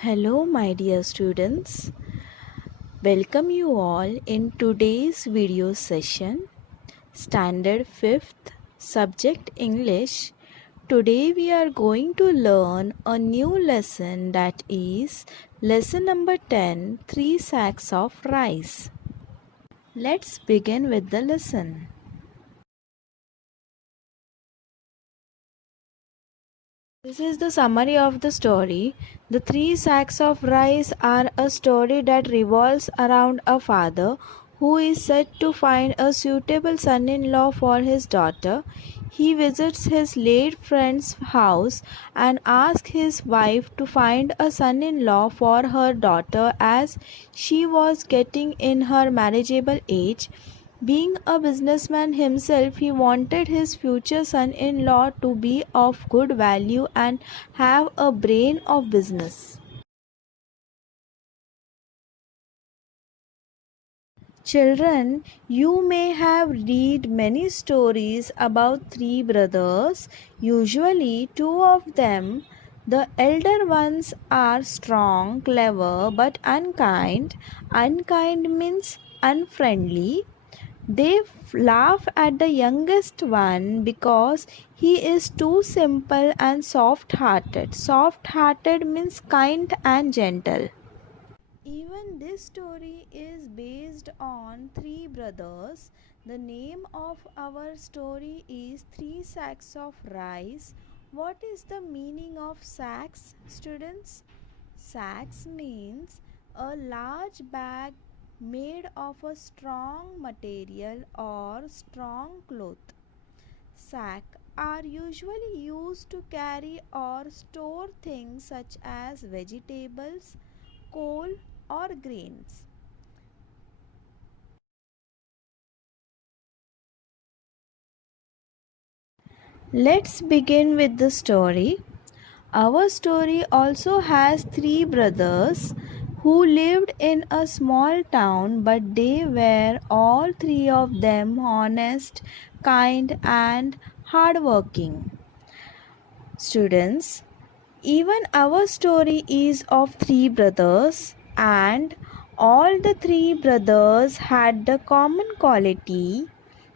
Hello, my dear students. Welcome you all in today's video session, Standard 5th, Subject English. Today we are going to learn a new lesson, that is lesson number 10, 3 sacks of rice. Let's begin with the lesson. This is the summary of the story. The 3 sacks of rice are a story that revolves around a father who is said to find a suitable son in law for his daughter. He visits his late friend's house and asks his wife to find a son in law for her daughter as she was getting in her marriageable age. Being a businessman himself, he wanted his future son in law to be of good value and have a brain of business. Children, you may have read many stories about three brothers. Usually, two of them, the elder ones, are strong, clever, but unkind. Unkind means unfriendly. They laugh at the youngest one because he is too simple and soft hearted. Soft hearted means kind and gentle. Even this story is based on three brothers. The name of our story is Three Sacks of Rice. What is the meaning of sacks, students? Sacks means a large bag made of a strong material or strong cloth. Sacks are usually used to carry or store things such as vegetables, coal, or grains. Let's begin with the story. Our story also has three brothers who lived in a small town, but they were all three of them honest, kind, and hardworking. Students, even our story is of three brothers, and all the three brothers had the common quality,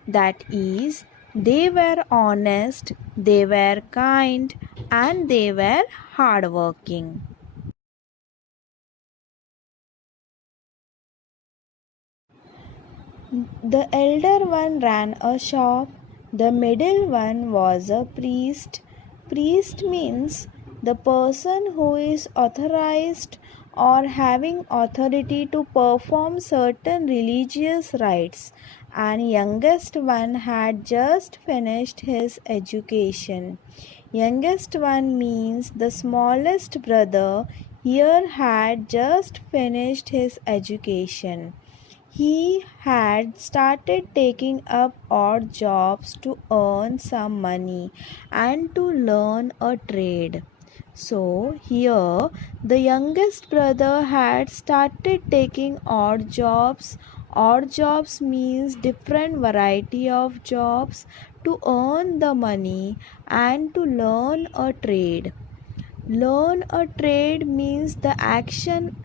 that is, they were honest, they were kind, and they were hardworking. The elder one ran a shop, the middle one was a priest. Priest means the person who is authorized or having authority to perform certain religious rites, and youngest one had just finished his education. Youngest one means the smallest brother here had just finished his education. He had started taking up odd jobs to earn some money and to learn a trade. So, here the youngest brother had started taking odd jobs. Odd jobs means different variety of jobs to earn the money and to learn a trade. Learn a trade means the action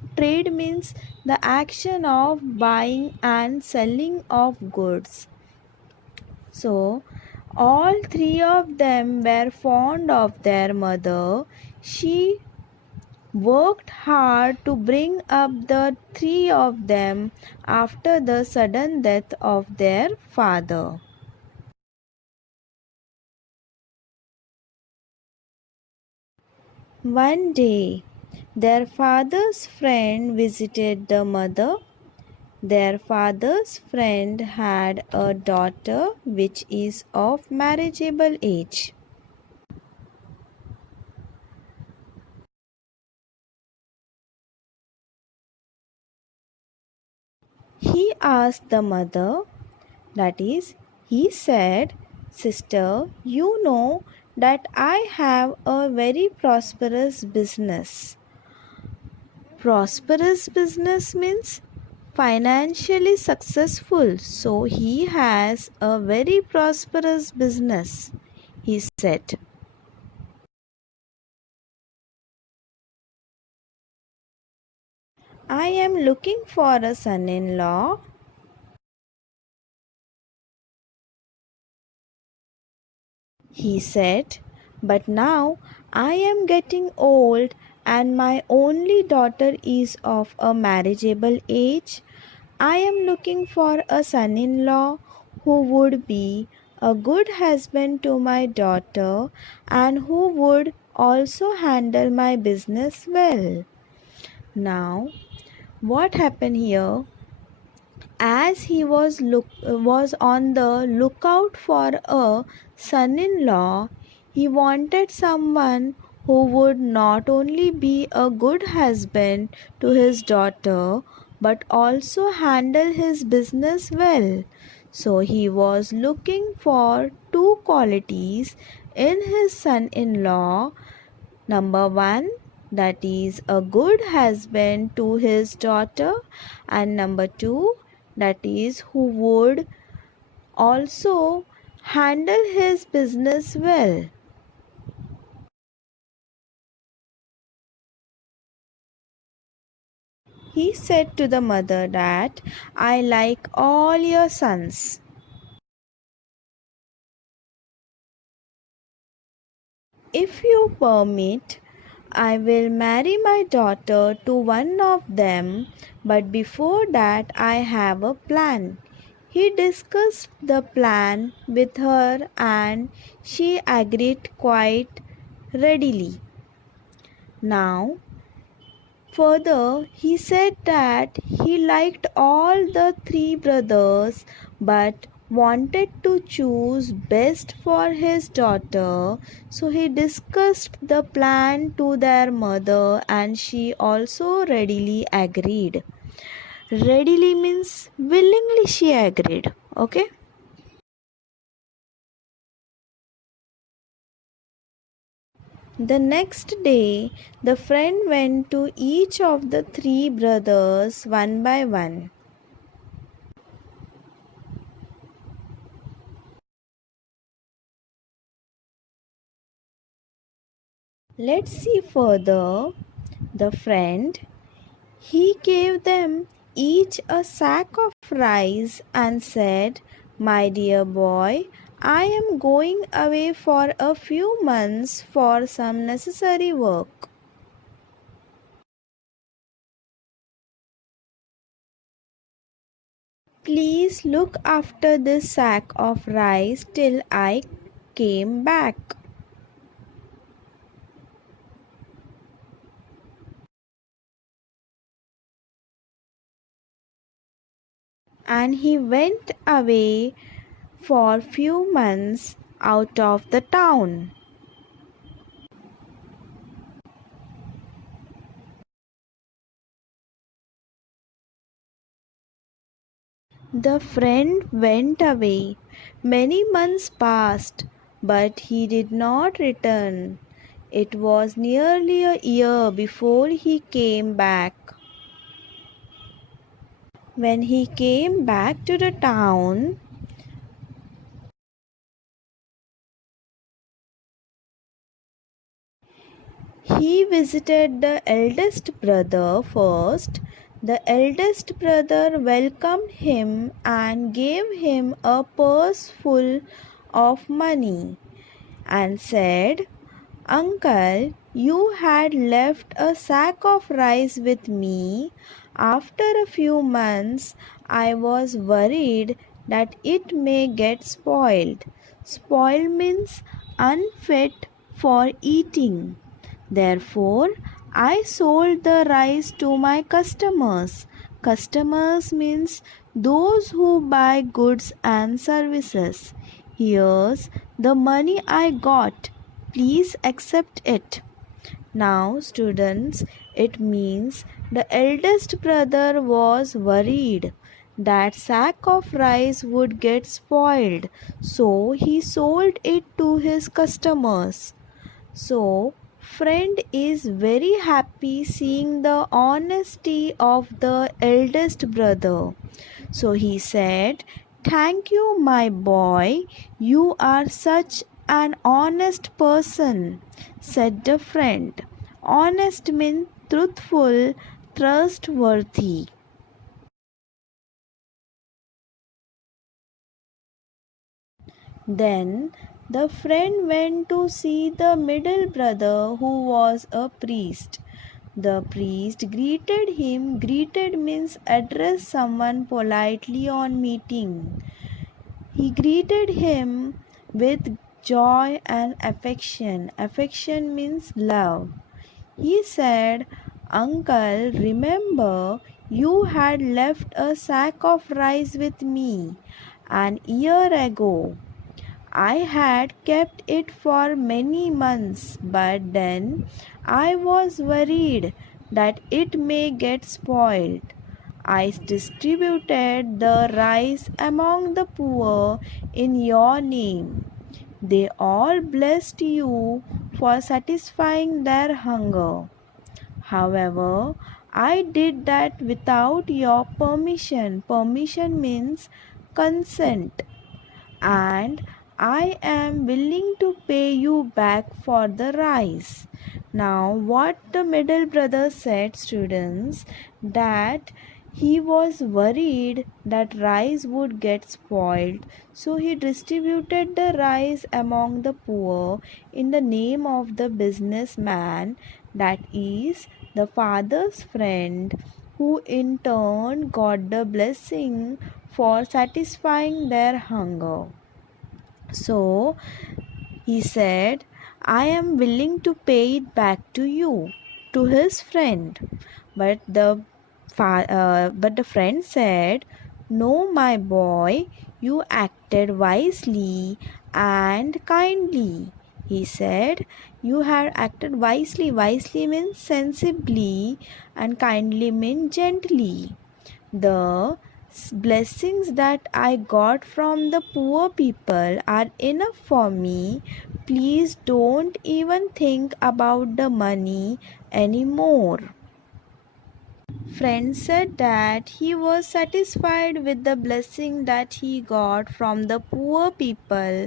of buying and selling of goods. So all three of them were fond of their mother. She worked hard to bring up the three of them after the sudden death of their father. One day, their father's friend visited the mother. Their father's friend had a daughter which is of marriageable age. He asked the mother, that is, he said, "Sister, you know that I have a very prosperous business." Prosperous business means financially successful. So he has a very prosperous business, he said. I am looking for a son in law. He said, but now I am getting old and my only daughter is of a marriageable age. I am looking for a son in law who would be a good husband to my daughter and who would also handle my business well. Now, what happened here? As he was on the lookout for a son-in-law, he wanted someone who would not only be a good husband to his daughter but also handle his business well. So he was looking for two qualities in his son-in-law. Number one, that is a good husband to his daughter, and number two, that is who would also handle his business well. He said to the mother that I like all your sons. If you permit, I will marry my daughter to one of them, but before that, I have a plan. He discussed the plan with her and she agreed quite readily. Now, further, he said that he liked all the three brothers but wanted to choose best for his daughter. So he discussed the plan to their mother and she also readily agreed. Readily means willingly she agreed. Okay. The next day, the friend went to each of the three brothers one by one. Let's see further. The friend, he gave them each a sack of rice and said, my dear boy, I am going away for a few months for some necessary work. Please look after this sack of rice till I came back. And he went away for few months out of the town. The friend went away. Many months passed, but he did not return. It was nearly a year before he came back. When he came back to the town, he visited the eldest brother first. The eldest brother welcomed him and gave him a purse full of money and said, Uncle, you had left a sack of rice with me. After a few months, I was worried that it may get spoiled. Spoiled means unfit for eating. Therefore, I sold the rice to my customers. Customers means those who buy goods and services. Here's the money I got. Please accept it. Now, students, it means the eldest brother was worried that sack of rice would get spoiled, so he sold it to his customers. So, friend is very happy seeing the honesty of the eldest brother. So he said, Thank you, my boy. You are such an honest person, said the friend. Honest means truthful, trustworthy. Then the friend went to see the middle brother, who was a priest. The priest greeted him. Greeted means address someone politely on meeting. He greeted him with joy and affection. Affection means love. He said, "Uncle, remember you had left a sack of rice with me an year ago. I had kept it for many months, but then I was worried that it may get spoiled. I distributed the rice among the poor in your name. They all blessed you for satisfying their hunger. However, I did that without your permission." Permission means consent. "And I am willing to pay you back for the rice." Now, what the middle brother said, students, that he was worried that rice would get spoiled, so he distributed the rice among the poor in the name of the businessman, that is, the father's friend, who in turn got the blessing for satisfying their hunger. So he said, "I am willing to pay it back to you," to his friend. But the friend said, "No, my boy, you acted wisely and kindly." He said, "You have acted wisely." Wisely means sensibly, and kindly means gently. The blessings that I got from the poor people are enough for me. Please don't even think about the money anymore." Friend said that he was satisfied with the blessing that he got from the poor people,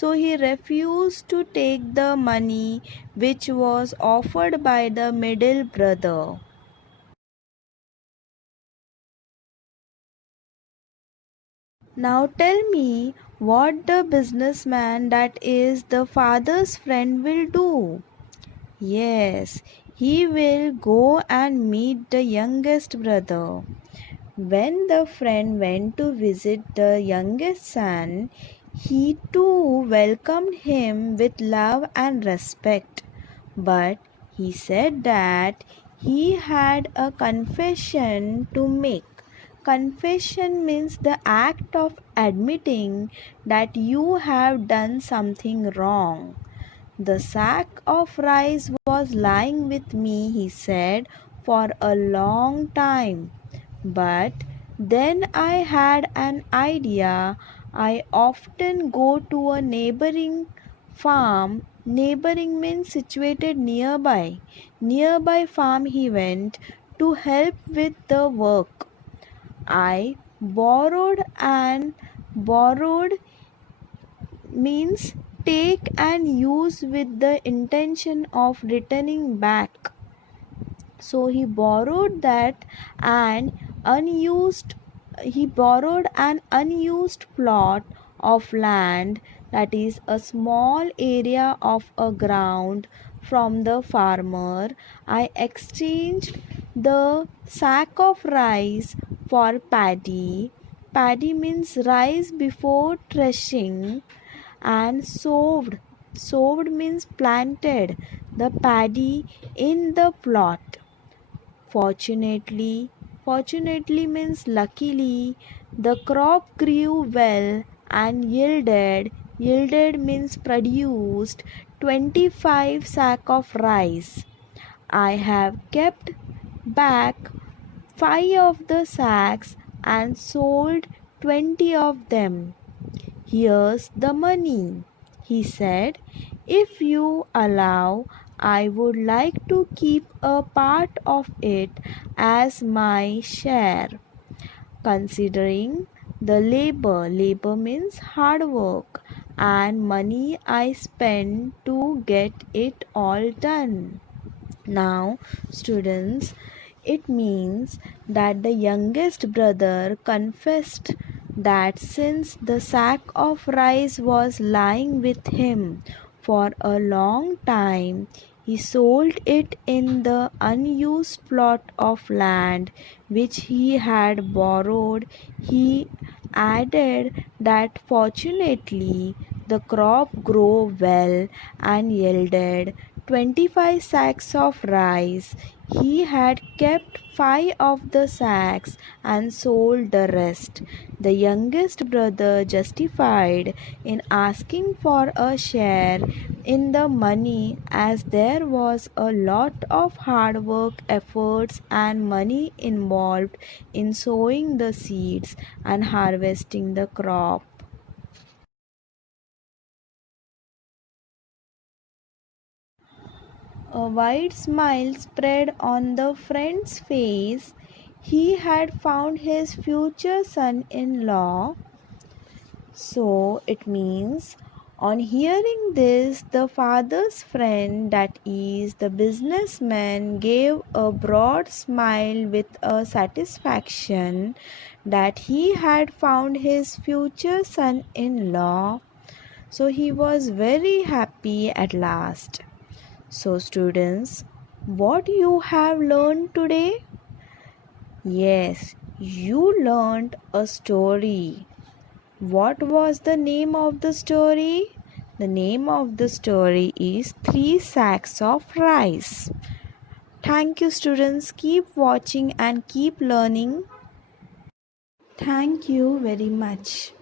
so he refused to take the money which was offered by the middle brother. Now tell me what the businessman, that is the father's friend, will do. Yes, he will go and meet the youngest brother. When the friend went to visit the youngest son, he too welcomed him with love and respect. But he said that he had a confession to make. Confession means the act of admitting that you have done something wrong. "The sack of rice was lying with me," he said, "for a long time. But then I had an idea. I often go to a neighboring farm. Neighboring means situated nearby. Nearby farm he went to help with the work. I borrowed means take and use with the intention of returning back. So and unused he borrowed an unused plot of land, that is a small area of a ground, from the farmer. I exchanged the sack of rice for paddy. Paddy means rice before threshing. And sowed. Sowed means planted the paddy in the plot. Fortunately means luckily, the crop grew well and yielded. Yielded means produced 25 sack of rice. I have kept back 5 of the sacks and sold 20 of them. Here's the money," he said. "If you allow, I would like to keep a part of it as my share. Considering the labor means hard work, and money I spent to get it all done." Now, students, It means that the youngest brother confessed that since the sack of rice was lying with him for a long time, he sold it in the unused plot of land which he had borrowed. He added that fortunately the crop grew well and yielded 25 sacks of rice. He had kept 5 of the sacks and sold the rest. The youngest brother justified in asking for a share in the money as there was a lot of hard work, efforts, and money involved in sowing the seeds and harvesting the crop. A wide smile spread on the friend's face. He had found his future son in law. So it means, on hearing this, the father's friend, that is, the businessman, gave a broad smile with a satisfaction that he had found his future son in law. So he was very happy at last. So, students, what you have learned today? Yes, you learned a story. What was the name of the story? The name of the story is Three Sacks of Rice. Thank you, students. Keep watching and keep learning. Thank you very much.